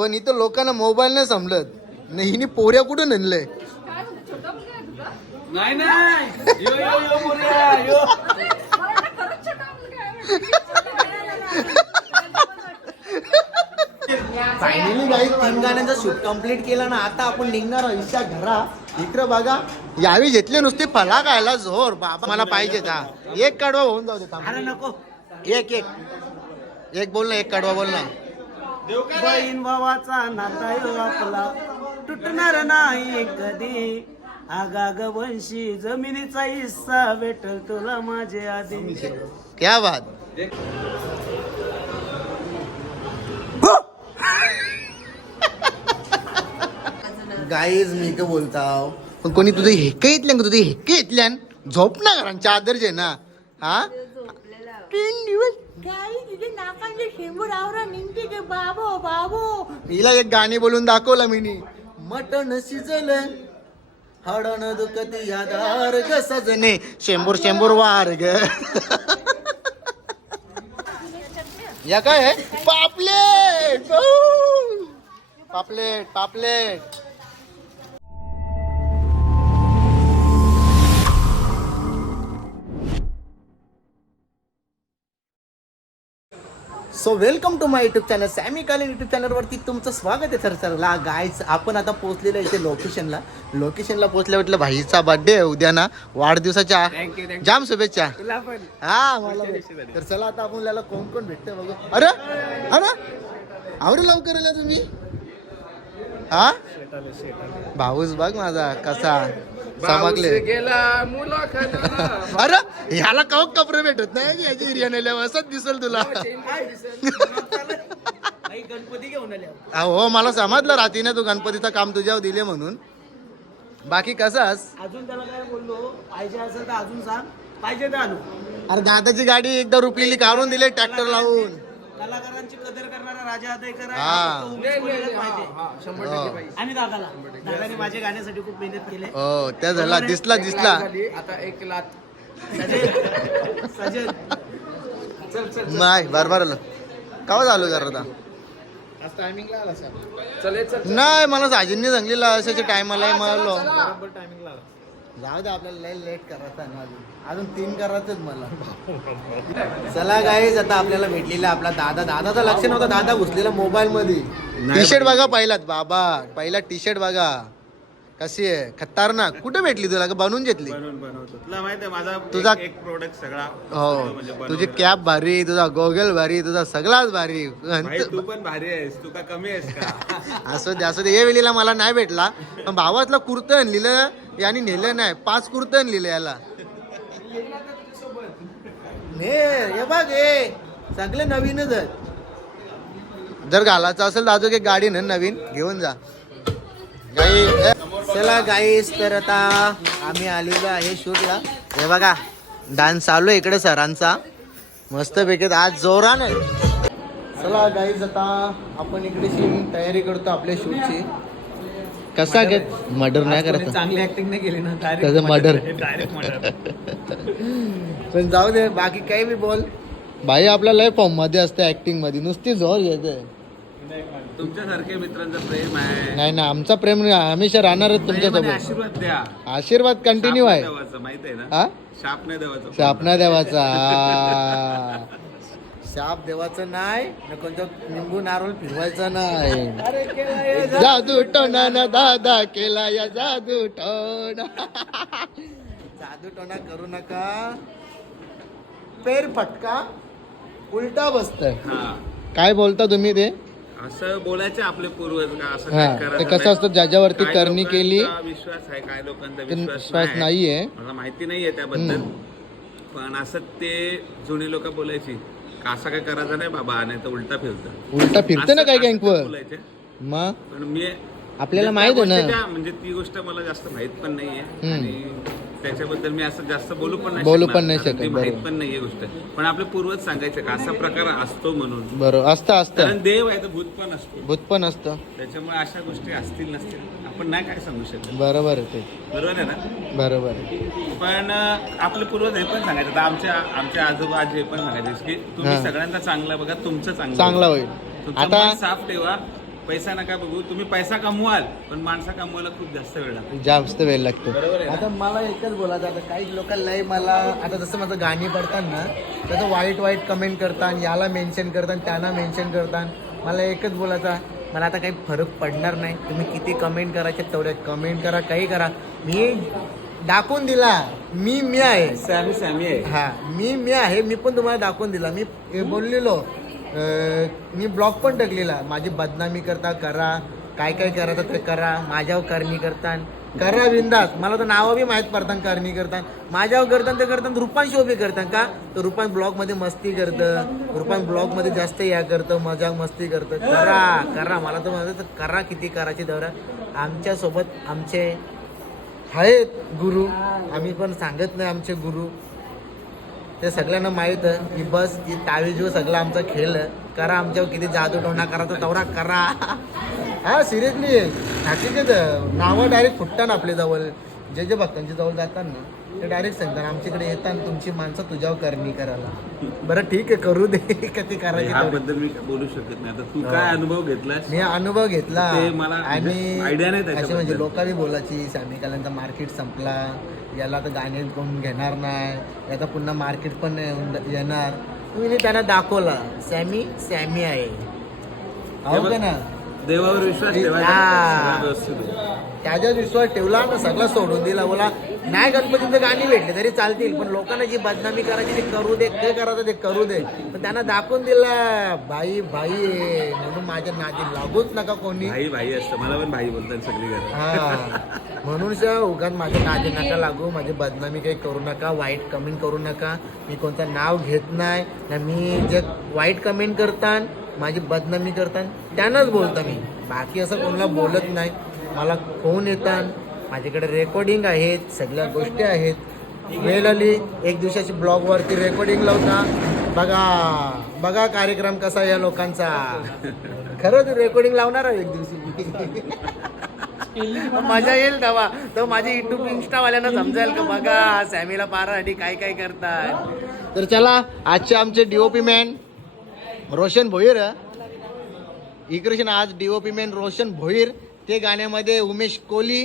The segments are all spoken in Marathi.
पण इथं लोकांना मोबाईल नाही समजत. नाही हिने पोऱ्या कुठून आणलंय नाही नाही. यो यो यो बोलूया यो. मला वाटलं खरंच छोटा मुलगा आहे फायनली गाई तीन गाण्यांचा शूट कंप्लीट केला ना आता आपण निघणार आहोत इच्छा घरा इकडं बघा यावी घेतले नुसते फला खायला जोर. बाबा मला पाहिजे हा एक कडवा होऊन जाऊ दे थांब. अरे नको. एक एक. एक बोल ना एक कडवा बोल ना. बहीण भावाचा नाता यो आपला. तुटणार नाही कधी. आगाग वंशी जमिनीचा हिस्सा भेटल तुला माझे आधी. क्या बात. गाईज मी का बोलताव. पण कोणी तुझे हेक येतल्यान का? तुझे हेक येतल्यान झोप ना घरांच्या आदरचे ना. हा? तीन दिवस गाई तिथे नाकांचे शेंबूर आवरा निघते के बाबो बाबो. हिला एक गाणे बोलून दाखवलं मी मटण शिजलं हाडण दुखती यादार ग सजने शेंबूर शेंबूर वार ग. या काय आहे? पापलेट! पापलेट पापलेट. So welcome to my YouTube channel Sammy कालीन युट्यूब चॅनलवरती तुमचं स्वागत आहे सर सरला गायच आपण आता पोहोचलेलो आहे इथे लोकेशनला लोकेशनला पोहोचल्या म्हटलं भाईचा बर्थडे आहे उद्या ना वाढदिवसाच्या. जाम शुभेच्छा. हा मला. तर चला आता आपण कोण कोण भेटतंय बघू. अरे अरे आवडे लवकर आला तुम्ही. हा? भाऊस बघ माझा कसा? चमकले. गेला मुलाखत अरे ह्याला काव कपडे भेटत नाही की याची नाही असंच दिसल तुला. गणपती घेऊन आले. हा, हो मला समजलं रात्रीने तू गणपतीचं काम तुझ्यावर दिले म्हणून. बाकी कसास? अजून त्याला काय बोललो? पाहिजे असेल तर अजून सांग. पाहिजे तर अरे दादाची गाडी एकदा रुपलेली काढून दिले ट्रॅक्टर लावून. कलाकारांची कदर करणारा राजा अदयकर आहे. हा. तो उमेश कोल्हेलाच पाहिजे. हो. आणि दादाला. दादाने माझ्या गाण्यासाठी खूप मेहनत केली. हो त्या झाला दिसला दिसला. आता एक लाख. सजन सजन. चल चल नाही बरोबर. आलं कावा झालो जरा आता? आज टायमिंगला आला सर. चल चल नाही मला साजिनने सांगलेलं अशाच्या टायमाला मला आला. जाऊ दे आपल्याला लय लेट करायचं आहे ना अजून. अजून तीन करायचंच मला. चला गाईज आता आपल्याला भेटलेला आपला दादा. दादाचा लक्ष नव्हता. दादा घुसलेला मोबाईल मध्ये टी शर्ट बघा पहिलाच बाबा पहिला टी शर्ट बघा. कशी आहे? खतरनाक कुठे भेटली तुला? का बनवून घेतली. तुला माहिती माझा तुझा- एक- प्रोडक्ट सगळा हो. म्हणजे तुझी. कॅप भारी तुझा गोगल भारी तुझा सगळाच भारी. तू पण भारी आहेस. तू का कमी आहेस का? असं दे असं दे. हे वेळेला मला नाही भेटला. पण भावातला कुर्तं आणलेलं याने नेलं नाही. पाच कुर्तं आणलेलं याला. ने हे बघ हे सगळे नवीनच आहेत. जर घालायचं असेल तर अजून एक गाडी ना नवीन. घेऊन जा. गाई चला गाईस तर आता आम्ही आलेलो आहे शूटला. हे बघा डान्स चालू आहे इकडे सरांचा. मस्त पैकी आज जोरान. आहे चला गाईज आता आपण इकडे तयारी करतो आपल्या शूटची. कसा घेत मर्डर नाही. करायचं चांगली ऍक्टिंग नाही केली ना त्याचं मर्डर डायरेक्ट पण जाऊ दे बाकी काही बी बोल. भाई आपला लय फॉर्ममध्ये असते ऍक्टिंगमध्ये नुसती जोर घेते. तुमच्यासारखे मित्रांचं प्रेम आहे. नाही ना आमचा प्रेम हमेशा राहणारच तुमच्यासोबत आशीर्वाद द्या. आशीर्वाद कंटिन्यू आहे. देवाचं माहीत आहे ना? हा शाप नाही देवाचं शापना देवाचा. शाप देवाचं नाही न कोणतं निंबू नारळ फिरवायचं नाही. जादू टोना न दादा केला या जादू टोना जादू टोना करू नका. पेर फटका उलटा बसतय. हा. काय बोलता तुम्ही ते? असं बोलायचे आपले पूर्वज का असं हा, ते करायचं. कसं नाही. असतं, ज्याच्यावरती काही करणी लोकांचा केली, विश्वास आहे काय लोकांचा ते विश्वास विश्वास नाही. नाहीये. मला माहिती नाहीये त्याबद्दल. पण असं ते जुने लोक बोलायची असं काय करायचं नाही बाबा नाही तर उलटा फिरतं उलटा फिरते ना काय असं गँकवर बोलायचे मग? पण मी आपल्याला माहीत आहे ना. म्हणजे ती गोष्ट मला जास्त माहीत पण नाहीये. आणि त्याच्याबद्दल मी असं जास्त बोलू पण नाही बोलू पण नाही शकत, माहीत बरोबर. पण नाहीये गोष्ट. पण आपले पूर्वज सांगायचे का? असा प्रकार असतो म्हणून. बरोबर. असतं असतं. कारण देव आहे तर भूत पण असतो. भूत पण असतं. त्याच्यामुळे अशा गोष्टी असतील नसतील आपण नाही काय सांगू शकत. बरोबर आहे ते. बरोबर आहे ना? बरोबर आहे. पण अं, आपले पूर्वज हे पण सांगायचे. आता आमच्या आमच्या आजोबा हे पण सांगायचे की तुम्ही हा. सगळ्यांचा चांगला बघा तुमचं चांगलं चांगला. होईल. तुमचं आता मन साफ ठेवा. पैसा नका बघू. तुम्ही पैसा कमवाल पण माणसा कमवायला खूप जास्त वेळ लागतो. जास्त वेळ लागतो. बरोबर आहे? आता मला एकच बोलायचं आता काही लोकांनाही मला आता जसं माझं गाणी पडतात ना त्याचं वाईट वाईट कमेंट करतात याला मेन्शन करतात त्यांना मेन्शन करतात मला एकच बोलायचं मला आता काही फरक पडणार नाही. तुम्ही किती कमेंट करायचे तेवढे कमेंट करा काही करा. मी दाखवून दिला मी मी आहे. सॅमी सॅमी आहे. हा मी मी आहे मी पण तुम्हाला दाखवून दिला. मी बोललेलो. मी ब्लॉग पण टाकलेला माझी बदनामी करता करा. काय काय करायचं ते करा. माझ्यावर करणी करता करा बिंदास. मला तर नावं बी माहीत पडतात करणी करता माझ्यावर करतात ते करतात रुपान शो बी करतात का? तर रुपान ब्लॉगमध्ये मस्ती करतं. रुपान ब्लॉगमध्ये जास्त या करतं मजाक मस्ती करतं. करा करा. मला तर म्हणत करा किती करायची दौरा. आमच्यासोबत आमचे आहेत गुरु. आम्ही पण सांगत नाही आमचे गुरु. ते सगळ्यांना माहीत आहे की बस की तावीजवर सगळं आमचा खेळ करा आमच्यावर किती जादू ढोंडा करा तर तेवढा करा. हा सिरियसली हकीकत नावं डायरेक्ट फुटतात आपल्या जवळ. जे जे भक्तांच्या जवळ जातात ना. ते डायरेक्ट सांगतात आमच्याकडे येतात तुमची माणसं तुझ्यावर करणी करायला. बरं ठीक आहे करू दे. कधी करायची तेवढी. ह्याबद्दल मी बोलू शकत नाही. आता तू काय अनुभव घेतलास? मी अनुभव घेतला. ते मला आणि म्हणजे idea नाही त्याच्याबद्दल. असे म्हणजे लोकांनी बोलायची सॅमिकालांचा मार्केट संपला. याला तर गाणे कोण घेणार नाही. याचा पुन्हा मार्केट पण येऊन- येणार. मी त्यांना दाखवला सॅमी सॅमी आहे. हो का ना? देवावर विश्वास ठेवायचा हा. त्याच्यावर विश्वास ठेवला ना सगळं सोडून दिला. बोला नाही गणपतीचं गाणी भेटले तरी चालतील पण लोकांना जी बदनामी करायची ते करू दे ते करायचं ते करू दे. पण त्यांना दाखवून दिला बाई बाई आहे. म्हणून माझ्या नादी लागूच नका कोणी. भाई भाई असतं. मला पण भाई बोलतात सगळी घरात हा. म्हणून श उगाच माझ्या नादी नका लागू माझी बदनामी काही करू नका वाईट कमेंट करू नका. मी कोणतं नाव घेत नाही. ना मी जे वाईट कमेंट करतात माझी बदनामी करतात त्यांनाच बोलतो मी. बाकी असं कोणाला बोलत नाही. मला फोन येतात माझ्याकडे रेकॉर्डिंग आहेत सगळ्या गोष्टी आहेत. वेळ आली एक दिवसाची ब्लॉगवरती रेकॉर्डिंग लावता. बघा बघा कार्यक्रम कसा या लोकांचा. खरंच रेकॉर्डिंग लावणार आहे एक दिवशी. मजा येईल तेव्हा. तर माझे युट्यूब इंस्टावाल्यांना समजायला का बघा सॅमीला पारासाठी काय काय करतात तर चला आजचे आमचे डीओपी मॅन रोशन भोईर इकडे आज डीओपी मॅन रोशन भोईर ते गाण्यामध्ये उमेश कोहली.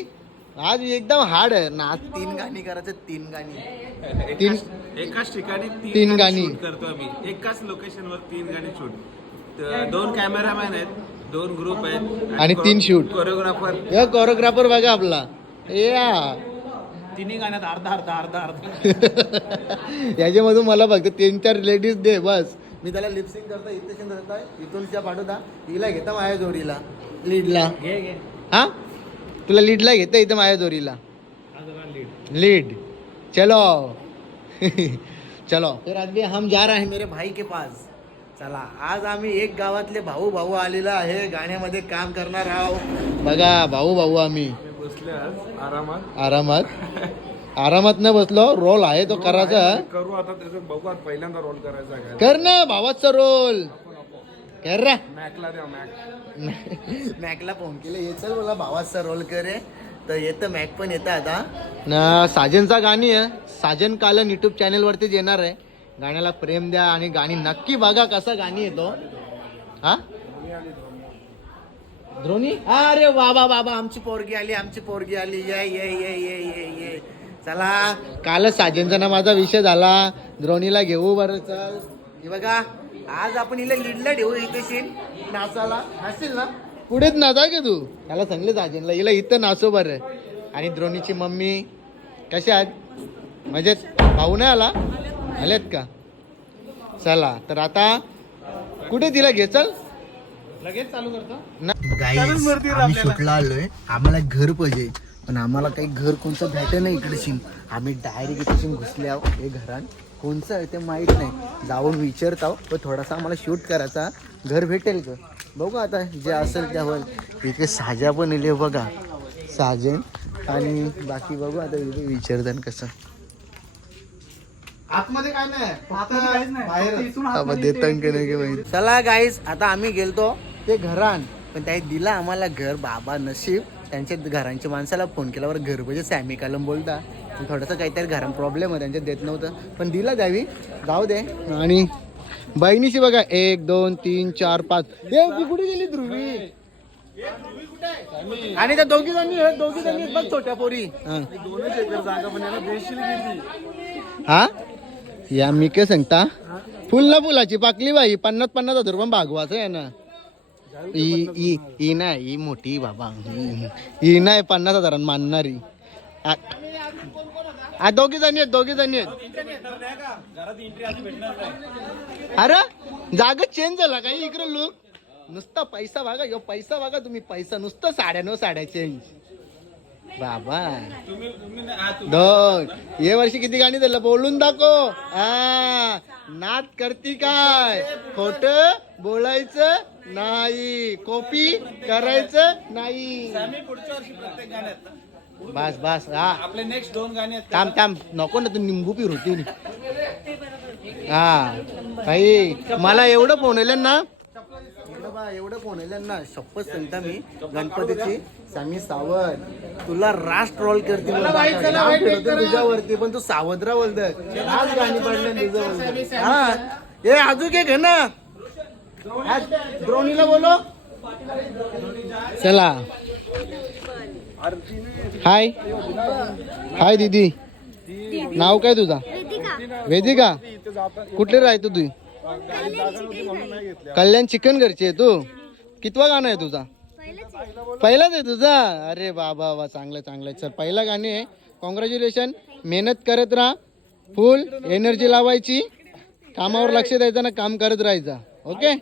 आज एकदम हार्ड आहे. ना आज तीन गाणी करायचं तीन गाणी. तीन एकाच- ठिकाणी तीन गाणी. शूट करतो आम्ही. एकाच लोकेशनवर तीन गाणी शूट दोन कॅमेरामॅन आहेत दोन ग्रुप आहेत. आणि तीन shoot. कोरिओग्राफर या कोरिओग्राफर बघा आपला. या. तिन्ही गाण्यात अर्धा अर्धा अर्धा अर्धा. याच्यामधून मला फक्त तीन चार लेडीज दे बस. मी त्याला लिपसिंग करता इथे करता इथून त्या पाठवता. हिला घेता माझ्या जोडीला. लीडला घे घे. हा? तुला लीडला घेता इथं माझ्या जोडीला. लीड चलो. चलो. फिर आज भी हम जा रहे हैं मेरे भाई के पास. चला आज आम्ही एक गावातले भाऊ भाऊ आलेला आहे. गाण्यामध्ये काम करणार आहोत. बघा भाऊ भाऊ आम्ही. बसले आज आरामात. आरामात. आरामात न बसलो रोल आहे तो करायचा. करू आता त्याचं बघू आता पहिल्यांदा रोल करायचा काय कर ना भावाचा रोल कर रे. मॅकला द्या मॅक मॅकला फोन केलं. ये चल मला भावाचा रोल करे तर येतं मॅक पण येतं आता. ना साजनचा गाणी आहे. साजन कालन युट्यूब चॅनल वरतीच येणार आहे. गाण्याला प्रेम द्या आणि गाणी नक्की बघा कसा गाणी येतो. हा? द्रोणी अरे बाबा बाबा आमची पोरगी आली आमची पोरगी आली. ये ये ये ये ये ये. चला कालच साजनचा ना माझा विषय झाला. द्रोणीला घेऊ बरं चल. हे बघा आज आपण हिला लीडला ठेवू इथे नाचाला नाचतील ना? पुढेच नाचा का तू? त्याला सांगले साजनला हिला इथं नाचो बरं. आणि द्रोणीची मम्मी कशा आहेत? मजेत? भाऊ नाही आला? आलेत का? चला तर आता कुठे तिला घे? चल. लगेच चालू करतो. आम्ही शूटला आलोय. आम्हाला घर पाहिजे. पण आम्हाला काही घर कोणतं भेटत नाही इकडे शिम. आम्ही डायरेक्ट इथे शिम घुसले आहो हे घरात कोणचं आहे ते माहीत नाही. जाऊन विचारत आहो पण थोडासा आम्हाला शूट करायचा. घर भेटेल का? बघू आता जे असेल त्यावर इथे साजा पण इले बघा. साजेन आणि बाकी बघू आता इथे विचारताना कसं. आतमध्ये काय नाही. चला गाईस आता आम्ही गेलतो ते घरान पण त्याही दिला आम्हाला घर बाबा नशीब. त्यांच्या घरांच्या माणसाला फोन केल्यावर घर म्हणजे सॅमी कलम बोलता. थोडंसं काहीतरी घरात प्रॉब्लेम आहे त्यांच्यात देत नव्हतं. पण दिला द्यावी जाऊ दे. आणि बहिणीशी बघा. एक दोन तीन चार पाच. हे ती कुठे गेली ध्रुवी? आणि त्या दोघी जणी दोघी जणी बघ छोट्या पोरी. हा. हा? या मी काय सांगता? फुल ना फुलाची पाकली बाई. पन्नास पन्नास हजार रुपये भागवाचं आहे ना. ही ही ही नाही ही मोठी बाबा. ही- नाही पन्नास हजारांनी मानणारी. दोघी जणी आहेत दोघी जणी आहेत. अरे जागा चेंज झाला काही इकडे लोक नुसता पैसा बघा यो पैसा बघा तुम्ही पैसा नुसतं साड्या नो साड्या चेंज बाबा. दोन हे वर्षी किती गाणी दिलं? बोलून दाखव. हा नाद करती काय? खोट बोलायचं? नाही. कॉपी करायचं नाही. पुढच्या वर्षी प्रत्येक गाण्यात. बस बस. हा. आपले नेक्स्ट दोन गाणे आहेत. थांब थांब. नको ना तू निंबू पिर होती हा. काही मला एवढं पोहणलं ना. एवढं बा एवढं पोहणलं ना शपथ सांगता मी. गणपतीची सामी सावध तुला राष्ट्र रोल करते फिरवते तुझ्यावरती पण तू सावध राह बोलत आज गाणी पडले तुझं बोलत. हा. हे अजून एक आहे ना. द्रोणीला बोलो। चला। हाय। हाय दीदी। नाव काय तुझा? वेदिका। कुठले राहतो तू कल्याण चिकन घरची आहे तू? कितवा गाणं आहे तुझा? पहिलाच आहे तुझा? अरे बाबा वा चांगलं चांगलं. चल पहिला गाणे आहे. कॉंग्रॅच्युलेशन मेहनत करत राहा. फुल एनर्जी लावायची. कामावर लक्ष द्यायचं ना काम करत राहायचं. ओके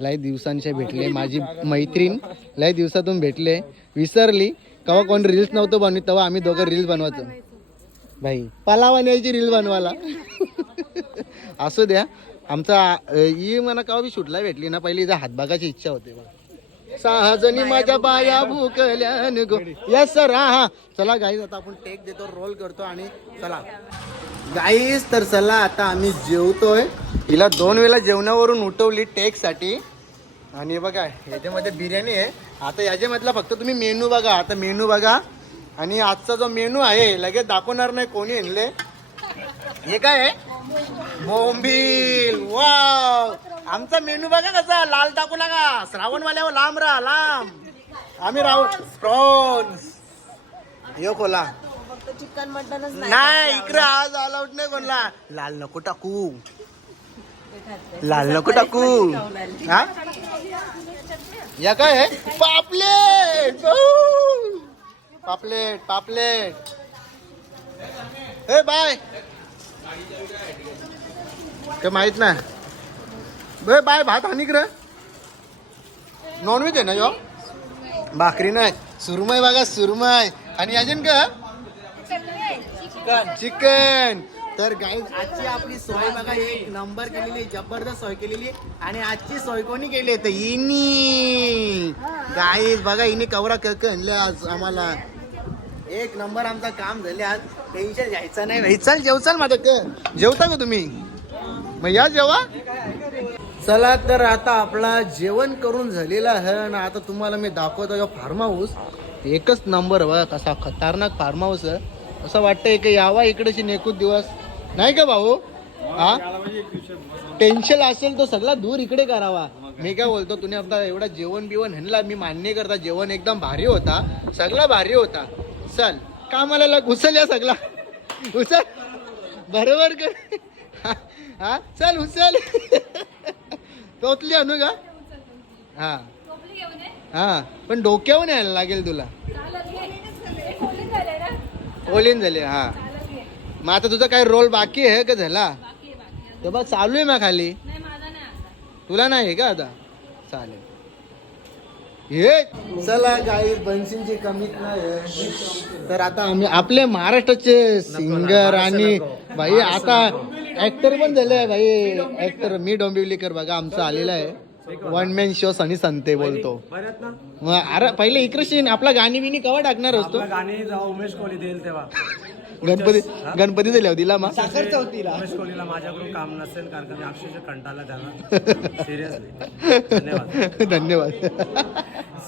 लय दिवसांच्या भेटले. माझी मैत्रीण लय दिवसातून भेटले. विसरली. कवा कोण रील्स नव्हतं बनवत तेव्हा आम्ही दोघं रील्स बनवायचो. भाई पलावा न्यायची रील बनवायला. असू द्या. आमचा ही मला कवा बी शूटला भेटली ना पहिली इथं हातभागाची इच्छा होते बघा सहाजणी माझ्या बाया भूकल्यान गो. यस सर हा हा. चला गाईज आता आपण टेक देतो रोल करतो आणि चला. गाईस तर चला आता आम्ही जेवतोय. हिला दोन वेळा जेवणावरून उठवली टेकसाठी आणि बघा ह्याच्यामध्ये बिर्याणी आहे. आता याच्यामधला फक्त तुम्ही मेनू बघा. आता मेनू बघा. आणि आजचा जो मेनू आहे लगेच दाखवणार नाही कोणी आणले. हे काय आहे? बोंबील वा आमचा मेनू बघा कसा लाल टाकू नका. श्रावणवाल्यावर लांब राहा लांब. आम्ही राहू प्रॉन्स. यो खोला. चिकन मटनच नाही इकडे आज अलाउड नाही कोणला लाल नको टाकू. लाल नको टाकू. हा? या काय आहे पापलेट! पापलेट पापलेट. ए बाय. काय माहीत नाही. बे बाय भात आणि रे नॉनव्हेज आहे ना यो? भाकरी नाही. सुरमय बघा सुरमय आणि अजून का चिकन. तर गाईज आजची आपली सोय बघा एक नंबर केलेली जबरदस्त सोय केलेली आणि आजची सोय कोणी केली आहे तर इनी गाईज बघा इनी कवरा कक आणले आज आम्हाला. एक नंबर आमचा काम झाले आज. टेन्शन घ्यायचं नाही भाई. चल जेवचाल माझं क जेवता का तुम्ही? मग या जेवा. चला तर आता आपला जेवण करून झालेला आहे ना आता तुम्हाला मी दाखवतो फार्म हाऊस एकच नंबर बघा कसा खतरनाक फार्म हाऊस आहे. असं वाटतंय की यावा इकडेची नेकूत दिवस. नाही का भाऊ? हा? टेन्शन असेल तो सगळा दूर इकडे करावा. मी काय बोलतो तुम्ही आता एवढा जेवण बिवण ह्यांना मी मान्य करता जेवण एकदम भारी होता. सगळा भारी होता. चल कामाला लाग उचल या सगळा. उचल. बरोबर कर हा, चल उचल. तोतली आणू का? हा. हा. पण डोक्यावर यायला लागेल तुला चालत घे खोली झाले ना ओलीन झाले हा. मग आता तुझा काय रोल बाकी आहे का झाला. तर बघ चालू आहे मग खाली. तुला नाही आहे का आता? चालेल. हे चला काही बनशींची कमीत नाही तर आता आम्ही आपले महाराष्ट्राचे सिंगर आणि भाई आता ऍक्टर पण झाले भाई. ऍक्टर मी डोंबिवलीकर बघा आमचा आलेला आहे. वन मॅन शो सनी संते बोलतो. बऱ्यात ना? मग अरे पहिले इकडे आपला गाणी बिनी कवा टाकणार असतो? आपलं गाणी जेव्हा उमेश कोहली देईल तेव्हा. गणपती गणपती झाल्यावर दिला मग उमेश कोहलीला माझ्याकडून काम नसेल कारण का मी अक्षरशः कंटाळला त्याला सिरियसली धन्यवाद. धन्यवाद.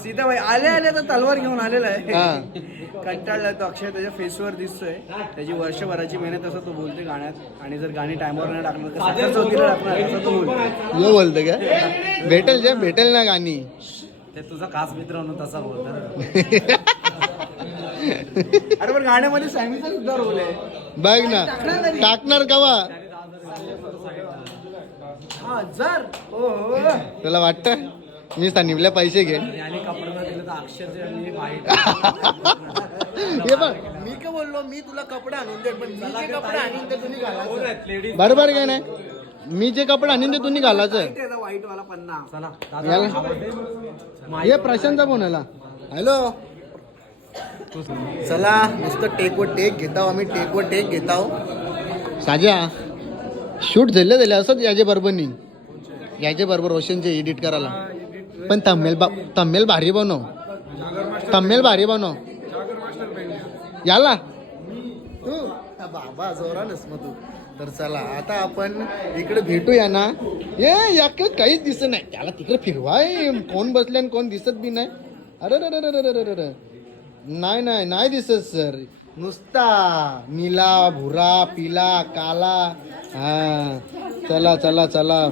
सीता भाई आले आले तर तलवार घेऊन आलेला आहे. कंटाळला तो अक्षय त्याच्या फेसवर दिसतोय. त्याची वर्षभराची मेहनत असं तो बोलते गाण्यात. आणि जर गाणी टाइमवर नाही टाकणार तर साखर चौथीला टाकणार असं तो बोलतो यो बोलतो का? भेटेल जे भेटेल ना गाणी. ते तुझा खास मित्र म्हणून तसा बोलतो अरे पण गाण्यामध्ये सॅमीचा सुद्धा रोल आहे. बघ ना. टाकणार कवा? हा जर. हो हो. तुला वाटतं? मी सनीला पैसे घे. हे बघ. मी का बोललो? मी तुला कपडे आणून दे पण मी जे कपडे आणून ते तुम्ही घालायचं. बरोबर काय नाही मी जे कपडे आणीन ते तुम्ही घालायचं. वाईट वाला पन्ना. ये प्रशांतचा फोन आला हॅलो चला नुसतं टेक व टेक घेत आहो आम्ही टेक व टेक घेत आहो साजा शूट झाले झाले असंच याचे बरोबरनी याचे बरोबर रोशनचे एडिट करायला. पण तम्मेल बा तम्मेल भारी बनव. तम्मेल भारी बनव. याला. बाबा जोरानच मग तू. तर चला आता आपण इकडे भेटूया ना. ये या काहीच दिसत नाही. त्याला तिकडे फिरवाय कोण बसले आणि कोण दिसत बी नाही. अरे रे रे रे रे रे नाही नाही नाही दिसत सर. नुसता निला भुरा पिला काला. हा. चला चला चला.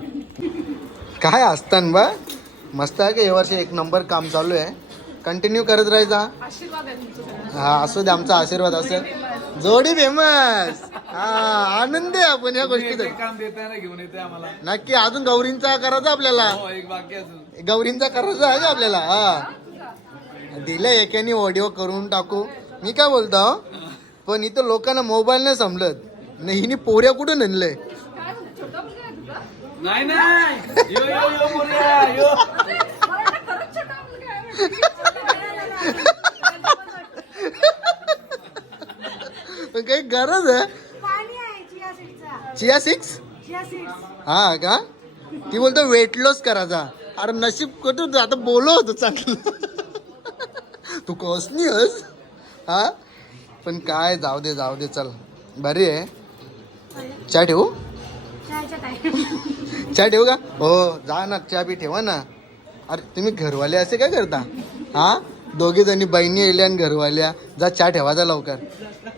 काय असतान बा? मस्त आहे का या वर्षी? एक नंबर काम चालू आहे. कंटिन्यू करत राहायचा आशीर्वाद आहे तुमचा हा असू दे आमचा आशीर्वाद असेल. जोडी फेमस. हा आनंद आहे आपण या आम्हाला. नक्की अजून गौरींचा करायचा आपल्याला? हो एक बाकी अजून गौरींचा करायचा आहे का आपल्याला? हा. दिलं एकाने ऑडिओ करून टाकू. मी काय बोलतो? पण इथं लोकांना मोबाईल नाही समजत. नाही हिने पोऱ्या कुठून आणलंय? काय छोटा मुलगा आहे तुझा नाही नाही. यो यो यो बोलूया यो. अरे, मला वाटलं खरंच छोटा मुलगा आहे पण काही गरज आहे? पाणी आहे चिया सीडचा चिया सिक्स चिया सीड्स. हा का? ती बोलतो वेट लॉस करायचा अरे नशीब कुठं आता बोलो होतो चांगलं. तू कसनी हस हा? पण काय जाऊ दे जाऊ दे चल. बरी आहे? चहा ठेवू? चहा ठेवू का? हो जा ना चहा बी ठेवा ना. अरे तुम्ही घरवाले असे काय करता? हा? दोघी जणी बहिणी येल्या आणि घरवाल्या. जा चहा ठेवायचा लवकर.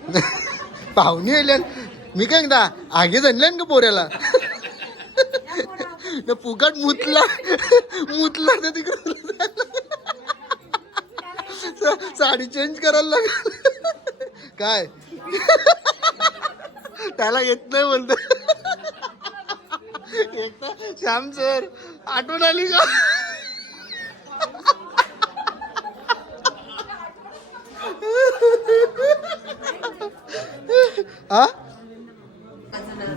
पाहुणी येल्या मी काय म्हणता आगे जणल्या का पोऱ्याला? फुकट मुतला मुतला तर तिकडे साडी चेंज करायला लागल. काय? त्याला येत नाही बोलत श्याम सर आठवण आली का? हा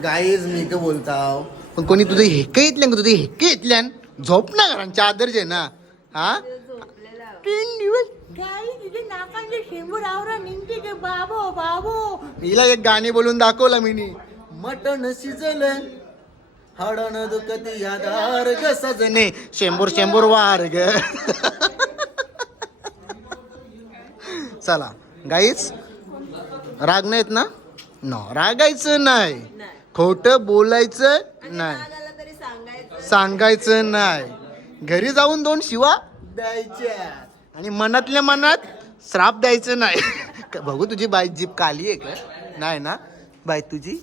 गाईज मी का बोलताव. पण कोणी तुझे हेक येतल्यान का तुझे हेक येतल्यान झोप ना घरान चादर जे ना. हा तीन दिवस काही तिथे नाकांचे शेंबूर आवरा निघते के बाबो बाबो. हिला एक गाणे बोलून दाखवला मी मटण शिजल हाडण दुखती यादार ग सजने शेंबूर शेंबूर वार ग. चला गाईच राग नाहीत ना? न रागायचं नाही. खोट बोलायचं नाही. सांगायचं नाही. घरी जाऊन दोन शिवा. द्यायच्या. आणि मनातल्या मनात श्राप द्यायचं नाही. बघू तुझी बाई जीप काली आहे का? नाही ना? बाई तुझी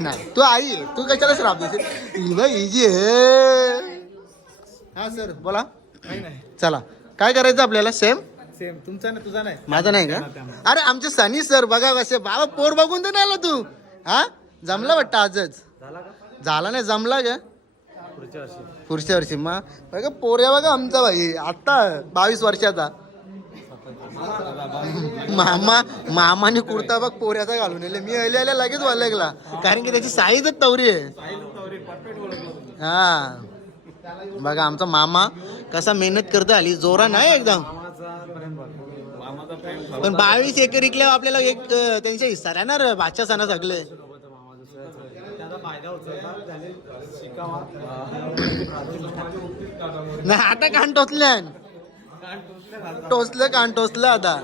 नाही. तू आई आहे. तू कशाला श्राप ही बाई ही जी आहे. हा सर बोला. चला. काय करायचं आपल्याला? सेम सेम तुमचा ना तुझा नाही. माझा नाही का? अरे आमचे सनी सर बघा कसे. बाबा पोर बघून तर नाही आला तू. हा? जमला वाटतं आजच? झाला नाही जमला का? पुढच्या वर्षी. मा बघा पोऱ्या बघा आमचा भाई. आता बावीस वर्षाचा. मामा मामाने कुर्ता बघ पोऱ्याचा घालून येले मी आले आले लगेच वालगला कारण की त्याची साईजच तवरी आहे. हा. बघा आमचा मामा कसा मेहनत करतो आली. जोरा नाही एकदम. पण बावीस एकर इकल्यावर आपल्याला एक त्यांच्या हिस्सा राहणार बादशा सणा सगळे. नाही आता कान टोचलं. टोचलं कान टोचलं आता.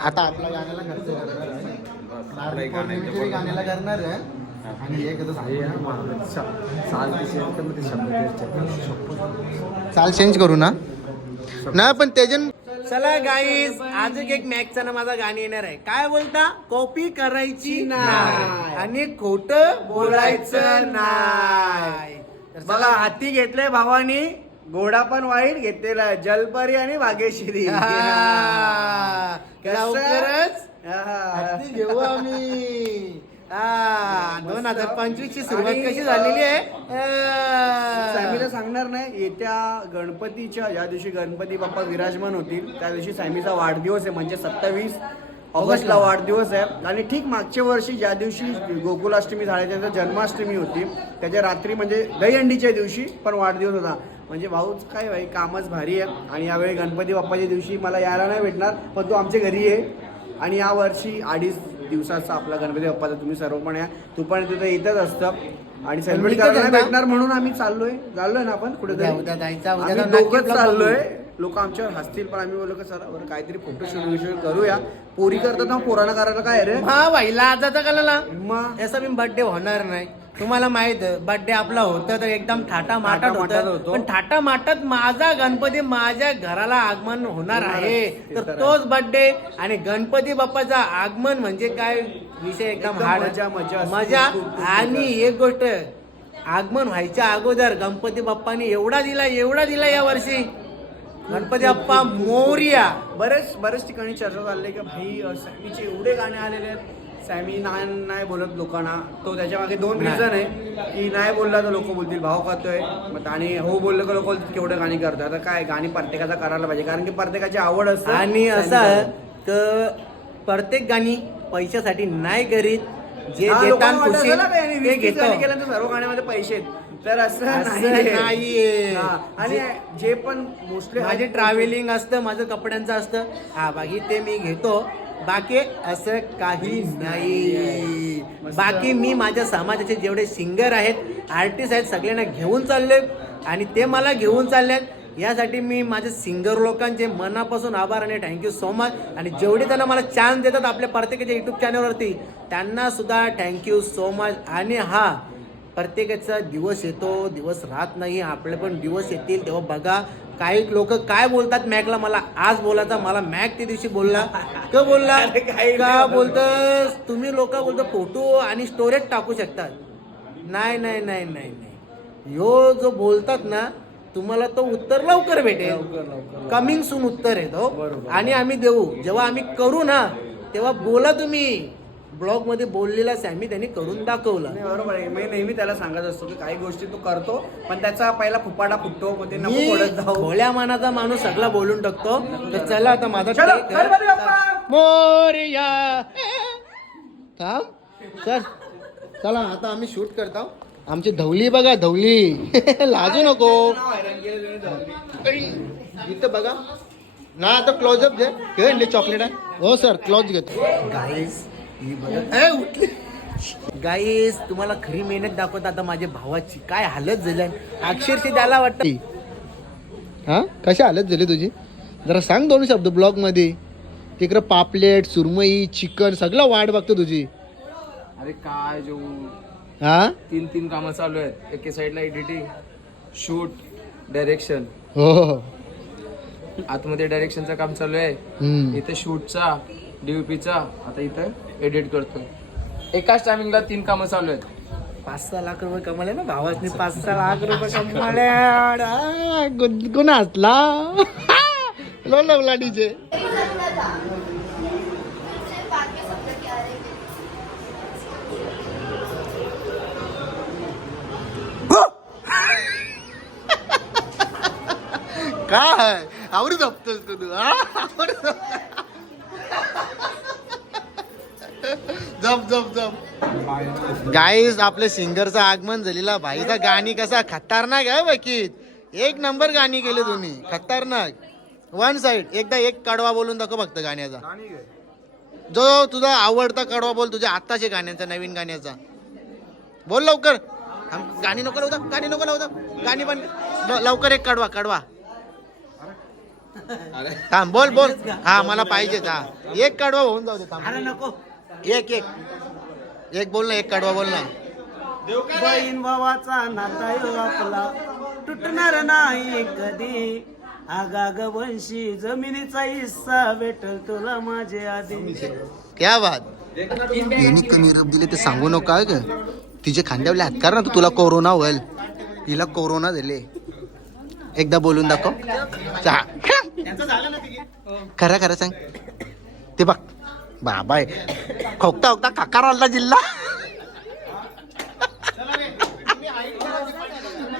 आता आपल्या गाण्याला खर्च करणार आहे. आणि चाल चेंज करू. ना. नाही पण त्याच्यान चला गाईज आज एक मॅकचा ना माझा गाणी येणार आहे. काय बोलता? कॉपी करायची नाही. आणि खोट बोलायचं नाही. बघा हाती घेतले भावानी घोडा पण वाईट घेतलेला जलपरी आणि वागेश्वरी कसं? लवकरच घेऊ आम्ही. हा दोन हजार पंचवीस ची सुरुवात आणि, कशी झालेली आहे? सॅमीला सांगणार नाही येत्या गणपतीच्या ज्या दिवशी गणपती बाप्पा विराजमान होतील त्या दिवशी सॅमीचा वाढदिवस आहे म्हणजे सत्तावीस ऑगस्टला वाढदिवस आहे. आणि ठीक मागच्या वर्षी ज्या दिवशी गोकुलाष्टमी झाली त्यांचा जन्माष्टमी होती. त्याच्या रात्री म्हणजे दहीहंडीच्या दिवशी पण वाढदिवस होता. म्हणजे भाऊच काय भाई कामच भारी आहे. आणि यावेळी गणपती बाप्पाच्या दिवशी मला यायला नाही भेटणार पण तू आमच्या घरी आहे आणि या वर्षी अडीच दिवसाचा आपला गणपती बाप्पाचा तुम्ही सर्व पण या. तू पण तिथे इथंच असतं. आणि सेलिब्रेट करायला? भेटणार म्हणून आम्ही चाललोय. चाललोय ना आपण कुठे चाललोय. लोक आमच्यावर हसतील पण आम्ही बोललो की सर काहीतरी फोटो शूट करूया. पोरी करतात ना पोरांना करायला काय रे? हा भाई लाजाचा कळला मग याचा मी बर्थडे होणार नाही. तुम्हाला माहीत बर्थडे आपला होतं तर एकदम थाटा माटात होतं. पण थाटा माटात माझा गणपती माझ्या घराला आगमन होणार आहे. तर. तोच बर्थडे आणि गणपती बाप्पाचा आगमन म्हणजे काय विषय एकदम हार्ड मजा- आणि. एक गोष्ट आगमन व्हायच्या अगोदर गणपती बाप्पाने एवढा दिला एवढा दिला या वर्षी. गणपती बाप्पा मोर्या. बरेच बरेच ठिकाणी चर्चा चालली की भाई एवढे गाणे आलेले आहेत. सॅमी नाही नाही बोलत लोकांना. तो त्याच्यामागे दोन नाही. रिझन आहे. की नाही बोलला तर लोक बोलतील भाव खातोय. मग आणि हो बोललं तर लोक बोलतील केवढे गाणी करतोय. आता काय गाणी प्रत्येकाचा करायला पाहिजे. कारण की प्रत्येकाची आवड असते आणि असं तर प्रत्येक गाणी पैशासाठी नाही करीत. जे देतात लोकांना वाटत खुशी असेल ना काय, आणि ते वीस- तीस गाणी घेतो केल्यानंतर सर्व गाण्यामध्ये पैसे आहेत. तर असं असं नाहीये. नाहीये. हा, आणि जे पण मोस्टली माझे ट्रॅव्हलिंग असतं माझं कपड्यांचं असतं. हा बाकी ते मी घेतो. बाकी असं काही नाही. बाकी मी माझ्या समाजाचे जेवढे सिंगर आहेत आर्टिस्ट आहेत सगळ्यांना घेऊन चालले आणि ते मला घेऊन चाललेत यासाठी मी माझ्या सिंगर लोकांचे मनापासून आभार आणि थँक्यू सो मच आणि जेवढे त्यांना मला चान्स देतात आपल्या प्रत्येकाच्या युट्यूब चॅनलवरती त्यांना सुद्धा थँक्यू सो मच आणि हा प्रत्येकाचा दिवस येतो दिवस राहत नाही आपले पण दिवस येतील. तेव्हा बघा काही लोक काय बोलतात मॅकला मला आज बोलायचा मला मॅक त्या दिवशी बोलला. का बोलला? काही का बोलत. तुम्ही लोक बोलतो फोटो आणि स्टोरेज टाकू शकतात. नाही नाही नाही नाही नाही. ह्यो जो बोलतात ना तुम्हाला तो उत्तर लवकर भेटेल. कमिंग सून उत्तर येतो बरोबर. आणि आम्ही देऊ. जेव्हा आम्ही करू ना तेव्हा बोला तुम्ही. ब्लॉगमध्ये बोललेला सॅमी त्यांनी करून दाखवला. नाही बरोबर आहे. मी नेहमी त्याला सांगत असतो की काही गोष्टी तू करतो पण त्याचा पहिला फुपाटा फुटतो मग ते नको मी पडत जाऊ. भोळ्या मानाचा माणूस सगळा बोलून टाकतो. तर चला आता माझा चलो, take आहे. मोरया! थांब. सर चला आता आम्ही शूट करतो आमची धवली बघा धवली. लाजू नको. नाव हैराण केलं तुम्ही जाऊन. इथं बघा. ना आता क्लोजअप घे. घे चॉकलेट आहे हो सर क्लोज घेतो. गाईस बघा ए, उठली. गाईस तुम्हाला खरी मेहनत दाखवत आता माझ्या भावाची. काय हालत झाली आहे. अक्षरशः त्याला वाटत हा? कशी हालत झाली तुझी? जरा सांग दोन शब्द ब्लॉगमध्ये तिकडं पापलेट सुरमई चिकन सगळं वाट बघतो तुझी. अरे काय जो हा? तीन तीन कामं चालू आहेत. एके साईडला एडिटिंग शूट डायरेक्शन हो हो आतमध्ये डायरेक्शनचं काम चालू आहे. इथे शूटचा डीओपीचा आता इथं एडिट करतोय. एकाच टायमिंगला तीन कामं चालू आहेत. पाच सहा लाख रुपये कमाले ना भावासनी पाच सहा लाख रुपये कमाले गुण असला. लो लवला डीजे. काय आवडी जपतोस का तू? आवडी जप- जप जप. गाईज आपल्या सिंगरचं आगमन झालेला. भाईचा गाणी कसा? खतरनाक आहे बकीत एक नंबर गाणी केली तुम्ही. खतरनाक. वन साइड एकदा एक कडवा बोलून दाखव फक्त गाण्याचा. जो तुझा आवडता कडवा बोल तुझ्या आत्ताच्या गाण्याचा नवीन गाण्याचा. बोल लवकर. गाणी नको लावता गाणी नको लावता गाणी पण लवकर एक कडवा कडवा. थांब बोल बोल. हा मला पाहिजे हा. एक कडवा होऊन जाऊ दे थांब. एक एक. एक बोल ना एक कडवा बोल ना. बहीण भावाचा नाता यो आपला तुटणार नाही कधी. आगाग वंशी जमिनीचा हिस्सा भेटल तुला माझे आधी. क्या बात. यांनी कमी रब दिले ते सांगू नका ग. तिचे खांद्यावले हात कर ना तू तुला कोरोना होईल. हिला कोरोना झाले. एकदा बोलून दाखव. खरं खरं सांग. ते बघ. बाबा खोकता खोकता काकार आला जिल्हा.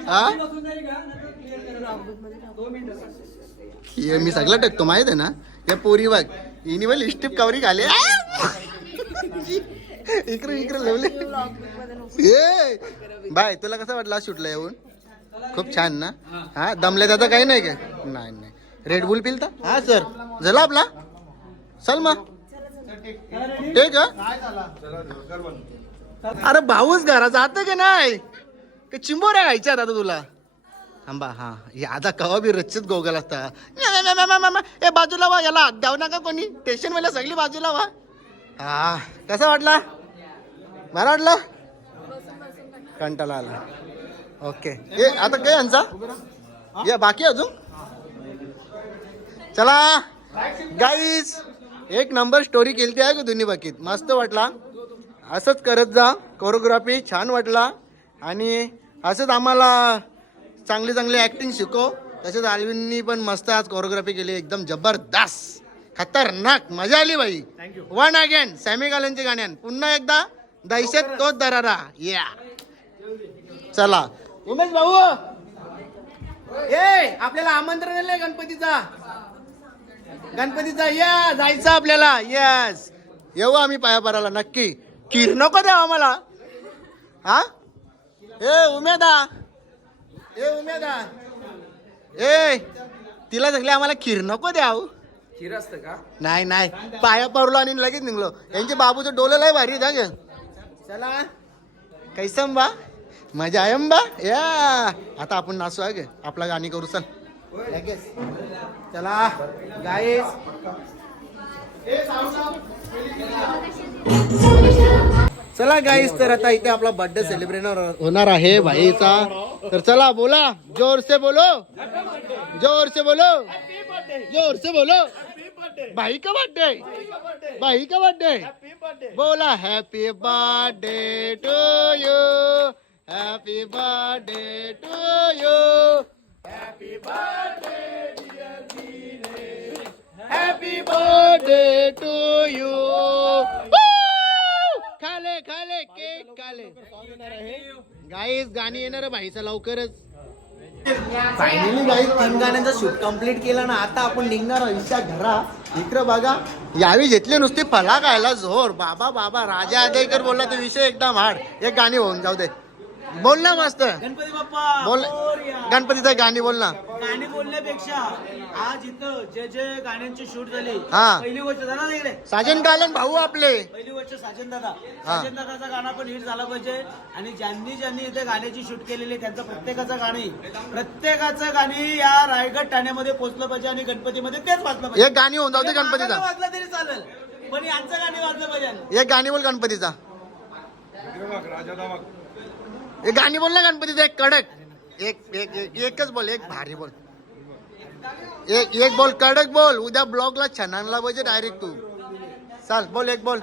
हा? मी सगळं टाकतो माहीत आहे ना? या पोरी बाग हिनी बघ लिस्टिप कवरी घाले. इकडे इकडे लवले. ए! बाय तुला कसं वाटलं शूटला येऊन? खूप छान ना? हा? दमले दादा काही नाही का? नाही नाही. रेड बुल पिलता? हा सर झाला आपला? चल मग. ठीक अरे भाऊच घरा जात का नाही? का चिंबोऱ्या घ्यायच्या आता तुला. थांबा हा. याचा कवा बी रच्चित गोगल असता. ए बाजूला वा याला द्याव नका कोणी. स्टेशन मला सगळी बाजूला वा. हा कसा वाटला? बरं वाटला? कंटाला आला. ओके ए आता काय यांचा? या बाकी अजून? चला. गाईस एक नंबर स्टोरी केली आहे का दोन्ही बाकीत. मस्त वाटला. असंच करत जा. कोरिओग्राफी छान वाटला. आणि असंच आम्हाला चांगली चांगली ॲक्टिंग शिकव तसेच आलविननी पण मस्त आज कोरिओग्राफी केली. एकदम जबरदस्त. खतरनाक. मजा आली बाई. वन अगेन सॅमी गाल्यांचे गाण्यान. पुन्हा एकदा दहशत तोच दरारा. या चला. उमेश भाऊ. ए आपल्याला आमंत्रण दिलंय गणपतीचा. गणपतीचा या जायचं आपल्याला यस येऊ आम्ही पाया पराला नक्की. किर नको द्या आम्हाला. हा? ए उमेदा. ए उमेदा. ए तिला सगळे आम्हाला खीर नको द्याव खीर असतं का? नाही नाही. पाया पडलो आणि लगेच निघलो. यांचे बाबूचं डोलं लय भारी जा गे चला. कैसम बा मजा आहे बा या. आता आपण नाचू आहे गे आपला गाणी करू चल. लगेच. चला गाईस चला गाईस तर आता इथे आपला बर्थडे सेलिब्रेट होणार आहे भाईचा. तर चला बोला. जोर से बोलो. जोर से बोलो. जोर से बोलो. भाई का बर्थडे भाई का बर्थडे बोला happy birthday to you happy birthday to you Happy birthday to you. खाले खाले केक खाले. गाईस गाणी येणार भाईचा लवकरच. फायनली गाईस तीन गाण्यांचा शूट कंप्लीट केला ना आता आपण निघणार आयुष्या घरा. इकडं बघा यावी घेतली नुसती फला खायला जोर. बाबा बाबा राजा आदेकर बोलला तो विषय एकदम हार्ड एक गाणी होऊन जाऊ दे. बोल ना मस्त. गणपती बाप्पा बोल. मोरया. गणपतीचं गाणी बोल ना. गाणी बोलण्यापेक्षा आज इथं जे जे गाण्यांची शूट झाली. हा. पहिली गोष्ट झाला ना इकडे. साजन गालन भाऊ आपले. पहिली गोष्ट साजन दादा. हा. साजन दादाचा गाणं पण हिट झाला पाहिजे. आणि ज्यांनी ज्यांनी इथे गाण्याची शूट केलेली आहे, त्यांचं प्रत्येकाचं गाणी. प्रत्येकाचं गाणी या रायगड ठाण्यामध्ये पोहोचलं पाहिजे आणि गणपतीमध्ये तेच वाचलं पाहिजे. एक गाणी होऊन जाऊ दे ते मागायला गणपतीचा. वाजलं तरी चालेल. पण यांचं गाणी वाजलं पाहिजे. एक गाणी बोल गणपतीचा. एक गाणी बोल ना गणपतीचं एक कडक. एक एक एकच बोल एक भारी बोल. एक एक बोल कडक बोल. उद्या ब्लॉगला छनांगला पाहिजे डायरेक्ट तू. चाल बोल एक बोल.